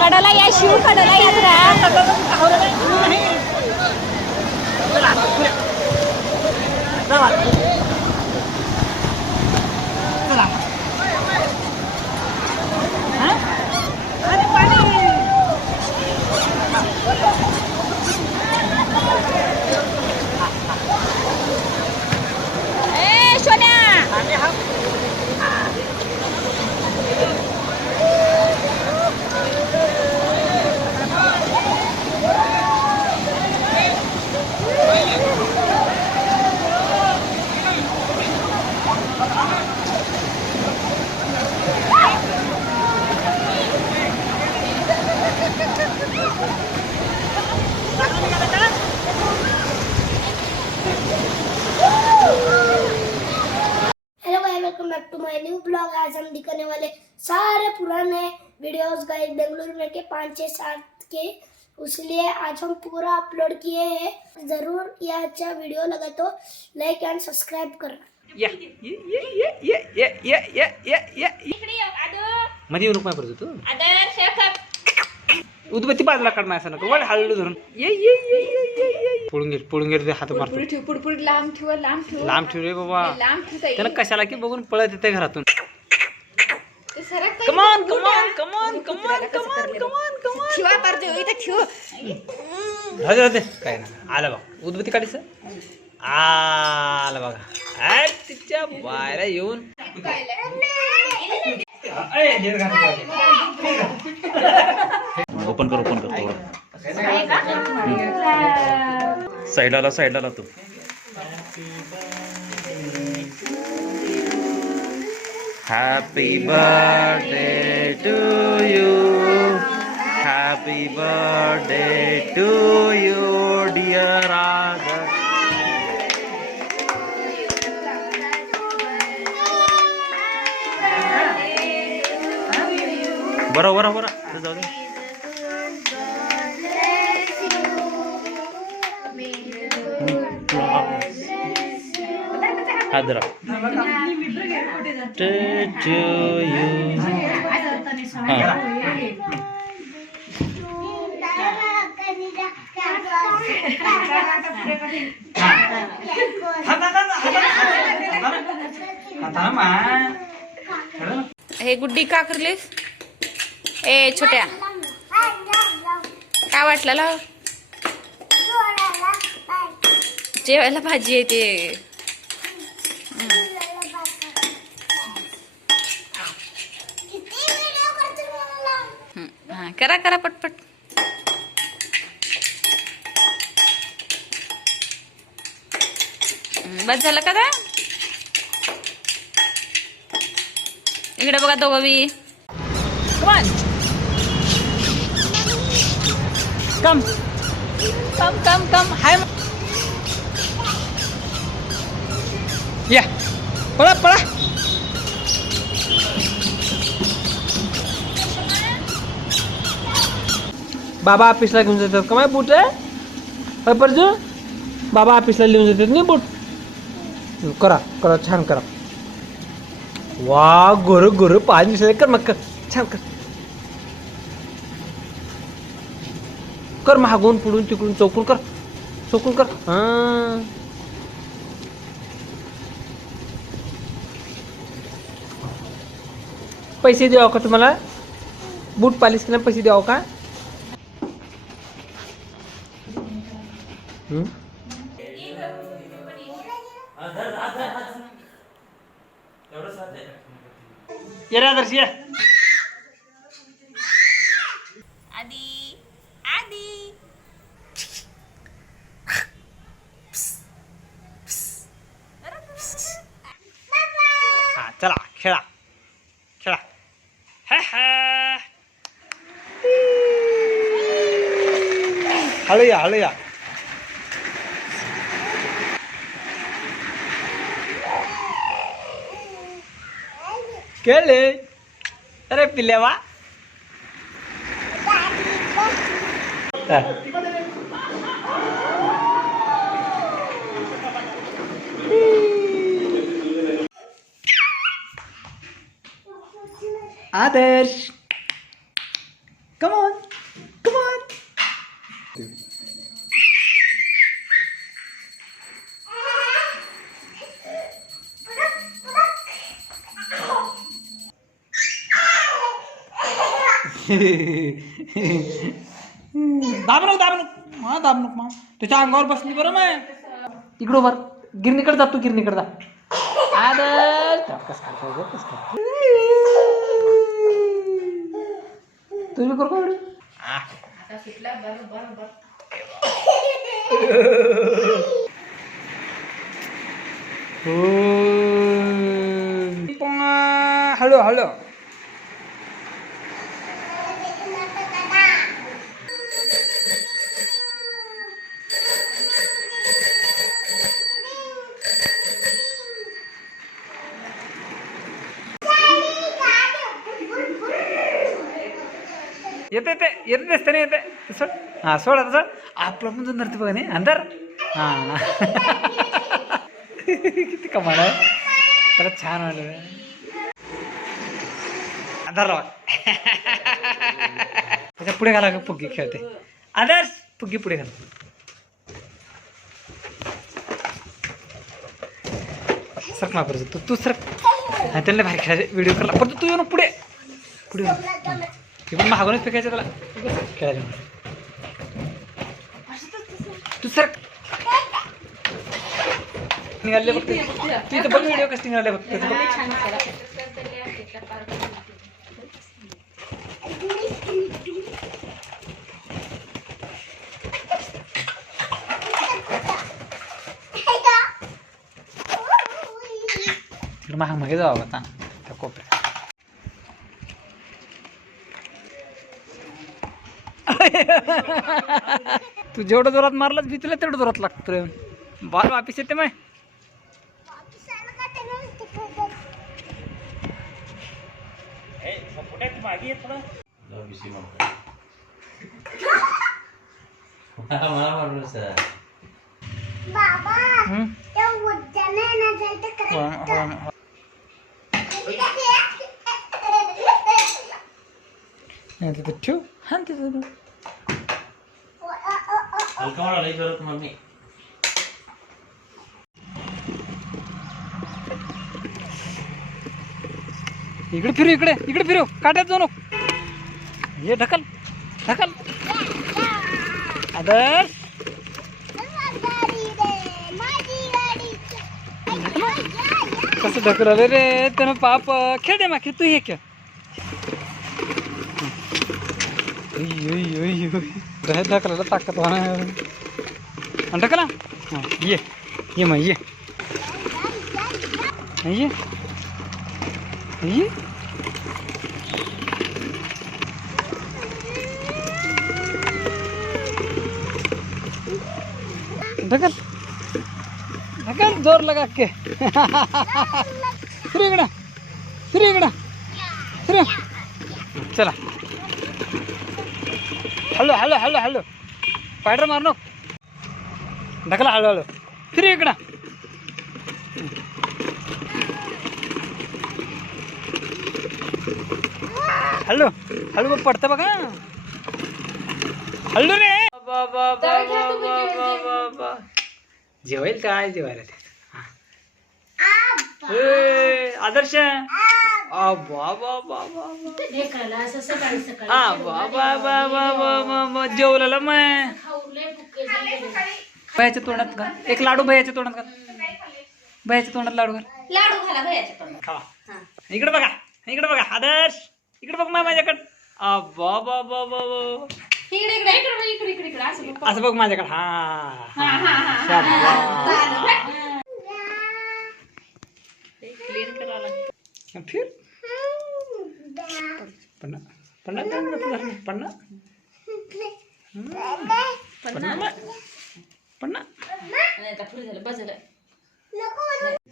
कडला या शिव कडला या welcome back to my new blog. आज हम दिखाने वाले सारे पुराने वीडियोस गाइस बेंगलुरु में के 5-6-7 के, इसलिए आज हम पूरा अपलोड किए हैं। जरूर ये अच्छा वीडियो लगा तो लाइक एंड सब्सक्राइब करना। मध्ये येऊ नको माझ्या तू उदबत्ती बाजूला काढणार असं नको वाढ हळू धरून पळून गेले हात मारतो पुढ लांब ठेव रे बाबा त्याला कशाला की बघून पळत येते घरातून काय ना आलं बघा उदबत्ती काढायचं आलं बघा तिच्या बाहेर येऊन ओपन कर थोडं साईडला ला तू happy birthday to you happy birthday to you dear Adar बरं जाऊ दे हादरा टू यू हे गुड्डी का करलीस ए छोट्या काय वाटलं जेवायला भाजी आहे ते करा पटपट बस झालं का इकडे बघा दोघं बी कम हाय या पळा बाबा ऑफिसला घेऊन जातात का माय बूट आहे परजू बाबा ऑफिसला लिहून जातात नाही बूट करा छान करा वा गोर पाच दिवसाला कर मग छान कर मागून पुढून तिकडून चौकून कर पैसे द्याव का तुम्हाला बूट पालिश केला पैसे द्याव का ये आदर्श ये आदी हा चला खेळा हळू या खेळले अरे पिल्लेवा आदर्श कम ऑन कम ऑन. दाब नको हा दाब नको मा त्याच्या अंगावर बसली बरं मग इकडं वर गिरणीकडे जा तू गिरणीकडे जा आदर्श कस तुम्ही करू हळू हळू येते दिसते नाही येते सोड हां सोड आता सोड आपलं पण जर नरते बघा नाही अंदर हां किती कमाल आहे त्याला छान वाटलं अंधार लावा त्याच्या पुढे घाला फुगी खेळते आदर्श फुगी पुढे घाल सरक मापर तू सरक त्यांना बाहेर खेळायचे व्हिडिओ करला पण तू येऊ ना पुढे पुढे ते पण मागूनच फेकायचं त्याला खेळायचं तू सर निघाले बघ तू इथं बघ व्हिडिओ कसं निघाले बघ तिकडे मागे जावं आता त्या कोपऱ्यात तू जेवढं जोरात मारलाच भी तुला तेवढं जोरात लागतं बॉल वापिस येते मग ठेव हा तिथं मम्मी इकडे फिरू इकडे फिरू काट्यात जाऊ नको ये ढकल ढकल आदर्श कसं ढकलले रे त्यानं पाप खेळ दे माखे तू हे खेळ ढकलायला ताकद होणार ढकला हां ये मग ये ढकल जोर लगा के फिर इकडं चला हॅलो पायडर मार नको ढकला हळू फिर इकडं हॅलो बघ पडतं बघा हॅलो रे जेवायला काय जेवायला आदर्श जेवलेला मग भयाच्या तोंडात घाल एक लाडू भयाच्या तोंडात घाल भयाच्या तोंडात लाडू घाल खावा इकडे बघा आदर्श इकडे बघ माझ्याकडे असं बघ माझ्याकडे फिर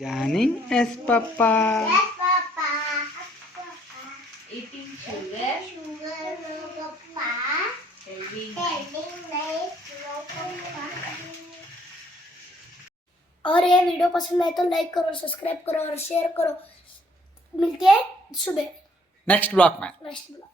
जानी एस पापा और ये वीडियो पसंद आए तो लाइक करो, सब्सक्राइब करो और शेयर करो. मिलते हैं सुबह. नेक्स्ट ब्लॉग में नेक्स्ट ब्लॉग